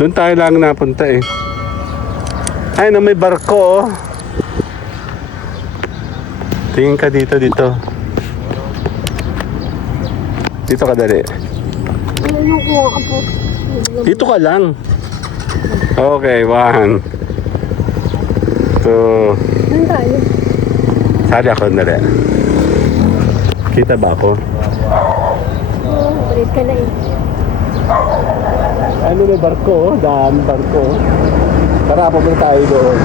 Doon tayo lang napunta eh. Ay, na may barko oh. Tingin ka dito. Dito ka dali. Dito ka lang. Okay, 1 2. Doon tayo. Sali ako dali. Kita ba ako? Oo, ulit ka na eh. Ano may barko oh. Daan barko oh. Tara, pupunta tayo doon.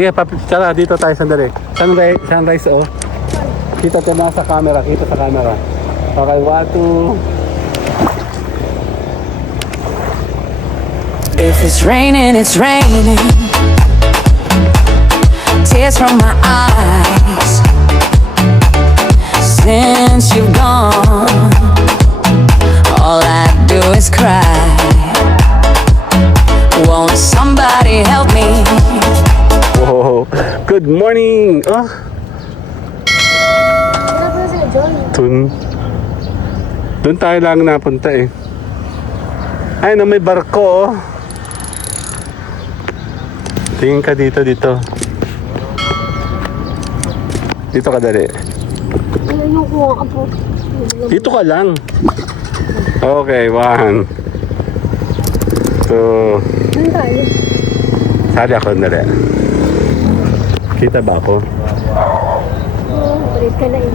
Sige, tara, dito tayo sandali. Sunrise oh. Kita ko na sa camera, Okay, 1, 2. If it's raining, it's raining. Tears from my eyes. Since you've gone, all I do is cry. Won't somebody help me? Oh, good morning. Oh, Wala pa sila, John. doon tayo lang napunta eh. Ay, na may barko oh. Tingin ka dito. Dito ka dali. Ano kuha ka po? Dito ka lang. Okay, 1 2. Doon tayo. Sali ako dali. Kita ba ako? Oo, ulit ka na eh.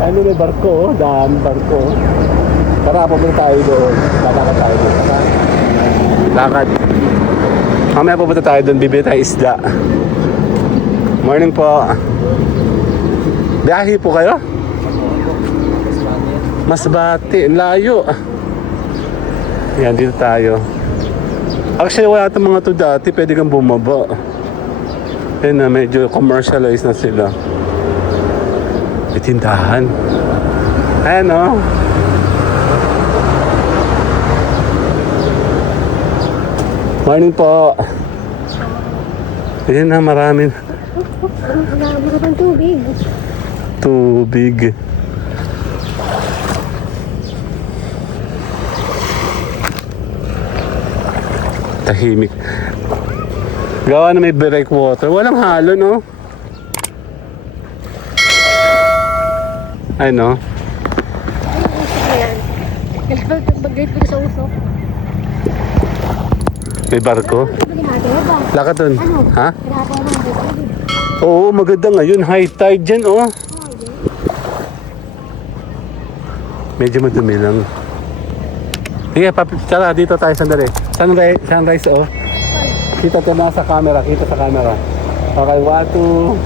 Ano may barko oh. Daan barko oh. Tara, pupunta tayo doon. Lakad tayo doon. Lakad. Mamaya pupunta tayo doon. Bibili tayo isda. Morning po. Biyahe po kayo? Masbate. Layo. Yan, dito tayo. Actually, wala itong mga to dati. Pwede kang bumaba. Yan na, medyo commercialized na sila. Itindahan. Ayan o. Morning po. Ayan na, maraming Wala pang tubig. tubig. Tahimik. Gawa na may breakwater. Walang halo, no? Ay, no? Ayan. Mag-gate ko sa usok. May barko. Ginagawa ba? Lakad dun. Ano? Ha? Ginagawa mo ang tubig. Oo, maganda ngayon. High tide dyan, oh. Medyo madumi lang. Sige, tara, dito tayo sandali. Sunrise, oh. Kita ko na sa camera, Okay, 1, 2.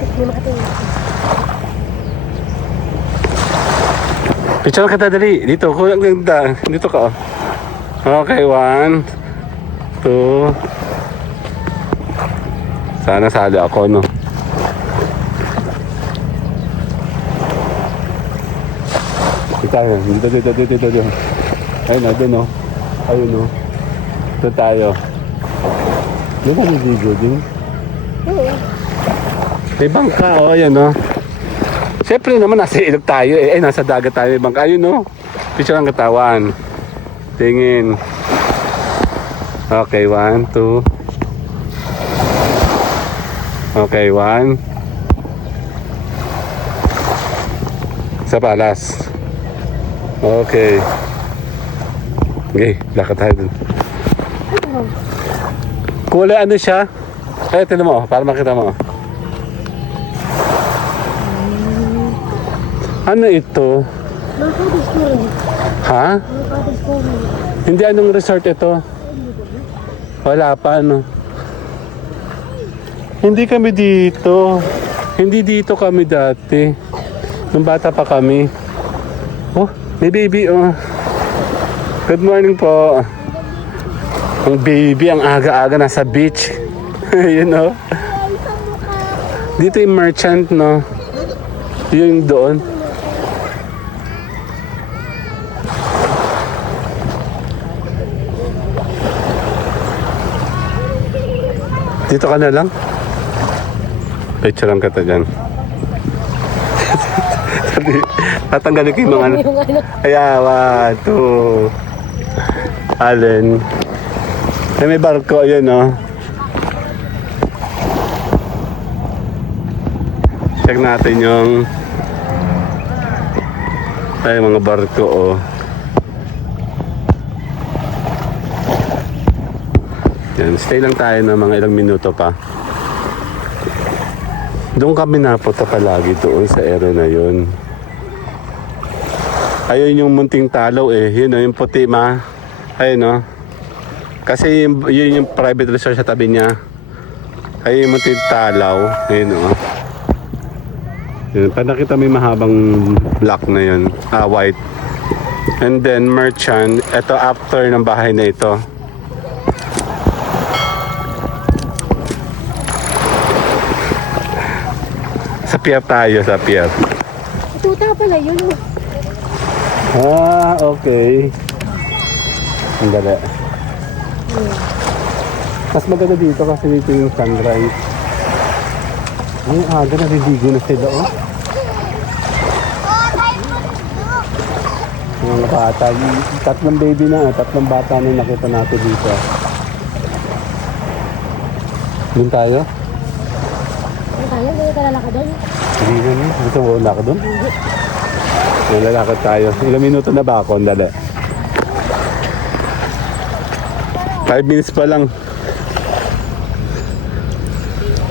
Hindi makatingin. Picture kita dali. Dito, kulang ganda. Dito ka, oh. Okay, 1, 2. Sana sali ako, no? Dito. Ayun na, dun, no? Ayun, no? Doon tayo. Doon ba may video din? Oo. May bangka, oh, ayan, no? Siyempre naman, nasa ilog tayo, eh. Ay, nasa dagat tayo, may bangka. Ayun, no? Picture ang katawan. Tingin. Okay, 1, 2. Okay, 1. Sa palas. Okay. Okay, lakad tayo dun. Kulay ano siya? Eh, tinan mo, para makita mo. Ano ito? Mga cottage ko rin. Ha? Mga cottage ko rin. Hindi, anong resort ito? Wala pa, ano? Hindi kami dito. Hindi dito kami dati. Nung bata pa kami. Oh, may baby, oh. Good morning po. Ang baby, ang aga-aga nasa beach. You know? Dito yung merchant, no? Yung doon. Dito ka na lang. Picture lang kita dyan. Tatanggalin ko yung mga ano. Yung ano. Kaya, 1, 2. Allen. Ay, may barko, yun, no? Check natin yung ay, mga barko, oh. Yan, stay lang tayo ng mga ilang minuto pa. Doon kami napunta palagi doon sa area na yun. Ayun yung munting talaw eh. Yun o, yung puti ma. Ayun o. Kasi yun yung private resort sa tabi niya. Ayun yung munting talaw. Ayun o. Yun, pa nakita mo yung mahabang black na yun. White. And then merchant. Ito after ng bahay na ito. Sa pier tayo, sa pier. Tuta pala yun. Ah, okay. Ang dali. Mas maganda dito kasi dito yung sunrise. Ay, aga naliligo na sila, oh. Yung mga bata, tatlong baby na, tatlong bata na nakita natin dito. Doon tayo? Ano tayo? Hindi ka lalakad doon? Hindi na. Gusto mo lakad doon? Lalakad tayo. Ilang minuto na ba ako? Ang dali. 5 minutes pa lang.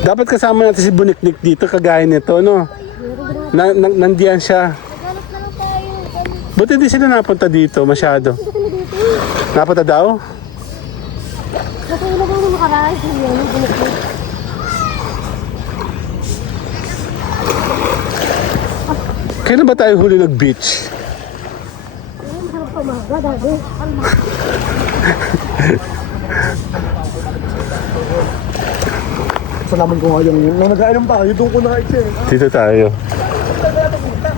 Dapat kasama natin si Buniknik dito, kagaya nito, no? Nandiyan siya. Naghanap na lang tayo. Buti hindi sila napunta dito masyado. Dito sila dito. Napunta daw? Nasa ilagay mo makaraan. Hindi yan. Buniknik. Kailan ba tayo huli nag-beach? Ayun, masarap pa umaga. Dati. Salaman ko nga yung nag-ainom pa, yung doon ko na-explain. Dito tayo.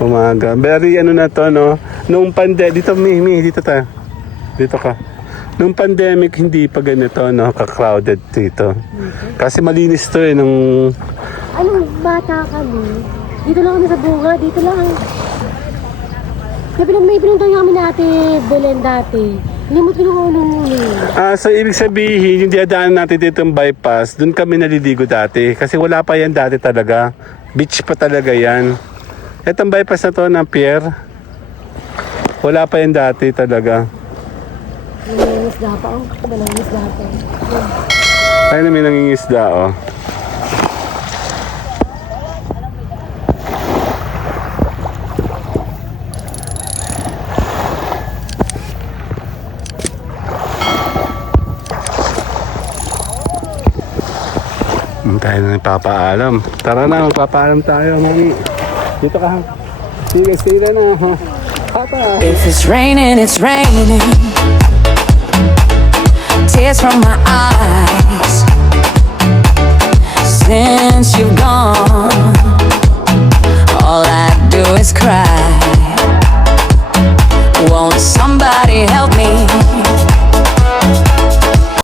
Umaga. Very ano na to, no? Nung dito Mimi, dito tayo. Dito ka. Nung pandemic, hindi pa ganito, no? Ka-crowded dito. Kasi malinis to eh, nung... Anong bata kami? Dito lang kami sa bunga. Dito lang. May pinuntahan kami na Ate Belen dati. Limot ko yung unong yun. So ibig sabihin, yung diadaan natin dito yung bypass, dun kami naliligo dati. Kasi wala pa yan dati talaga. Beach pa talaga yan. Itong bypass na to ng pier, wala pa yan dati talaga. Nangingisda pa. Oh, nangingisda pa. Ayun na may nangingisda, oh. Tayo na nagpapaalam. Tara na, magpapaalam tayo, mami. Dito ka. Sige, stay na na. Papa. If it's raining, it's raining. Tears from my eyes. Since you've gone, all I do is cry. Won't somebody help